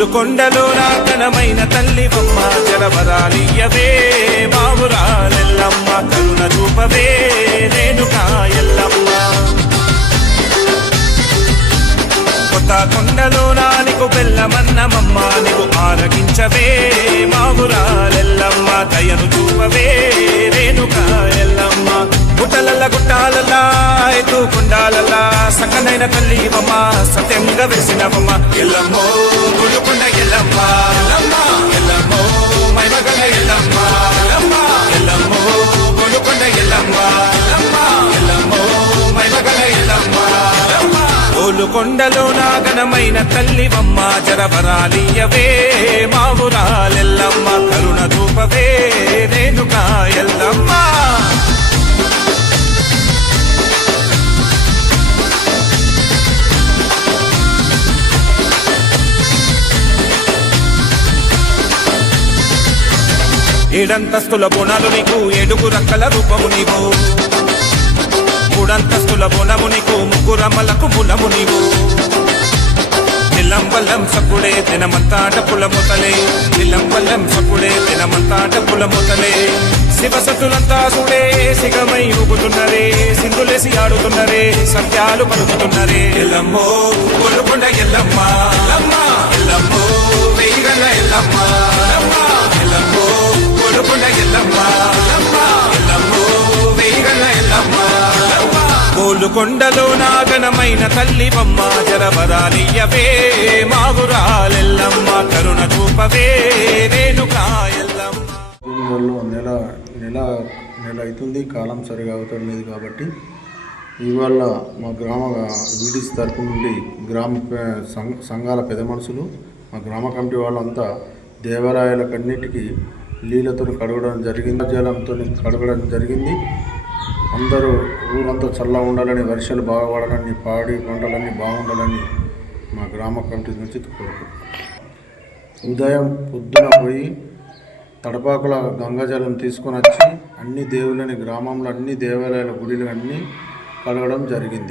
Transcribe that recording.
గోలుకొండలో నా ఘనమైన తల్లివమ్మ జలవరాలియవే బావురాలెల్లమ్మ కరుణ చూపవే రేణుకా ఎల్లమ్మ కొత్త కొండలో నానికు బెల్లమన్నమమ్మ నీవు ఆరగించవే బావురాలెల్లమ్మ దయను చూపవే రేణుకా ఎల్లమ్మ గుట్టలల్ల గుట్టాలల్లా ఎత్తు కొండాలల్లా సకనైన తల్లివమ్మ సత్యంగా వెలిసినవమ్మ ఎల్లమ్మో గోలుకొండ ఎల్లమ్మ ఎల్లమ్మో మైమగల ఎల్లమ్మ ఎల్లమ్మో గోలుకొండ ఎల్లమ్మ ఎల్లమ్మో మైమగల ఎల్లమ్మ గోలుకొండలో నా ఘనమైన తల్లివమ్మ జరవరాలియవే మావురాలెల్లమ్మ కరుణ చూపవే రేణుకా ఎల్లమ్మ ఏడంతస్తుల బోనాలు నీకు ఏడుగు రక్కల రూపము నీవు మూడంతస్తుల బోనము నీకు ముగ్గురమ్మలకు మూలము నీవు నిల్లంబల్లం సప్పుడే దినమంతా డప్పుల మూతలే నిల్లంబల్లం సప్పుడే దినమంతా డప్పుల మూతలే శివసతులంతా చూడే సిగమై ఊగుతున్నరే సింధులేసి ఆడుతున్నరే సత్యాలు పలుకుతున్నరే ఎల్లమ్మో గోలుకొండ ఎల్లమ్మ ఎల్లమ్మో వెయ్యిగల ఎల్లమ్మ ఎల్లమ్మో గోలుకొండ ఎల్లమ్మ ఎల్లమ్మో వెయ్యిగల ఎల్లమ్మ గోలుకొండలో నా ఘనమైన తల్లివమ్మ జరవరాలియవే మావురాలెల్లమ్మ కరుణ చూపవే రేణుకా ఎల్లమ్మ. నెల అవుతుంది, కాలం సరిగా అవుతలేదు కాబట్టి ఇవాళ మా గ్రామ వీడిస్ తరపు నుండి గ్రామ సంఘాల పెద్ద మనుషులు మా గ్రామ కమిటీ వాళ్ళంతా దేవాలయాలకన్నిటికీ నీళ్ళతో కడగడం జరిగింది, జలంతో కడగడం జరిగింది. అందరూ ఊరంతా చల్లగా ఉండాలని, వర్షాలు బాగా పడాలని, పాడి పంటలన్నీ బాగుండాలని మా గ్రామ కమిటీ నుంచి కోరుకుంటున్నాం. ఉదయం పొద్దున పోయి తడపాకుల గంగాజలం తీసుకొని వచ్చి అన్ని దేవులని గ్రామంలో అన్ని దేవాలయాల గుడిలు అన్నీ కడగడం జరిగింది.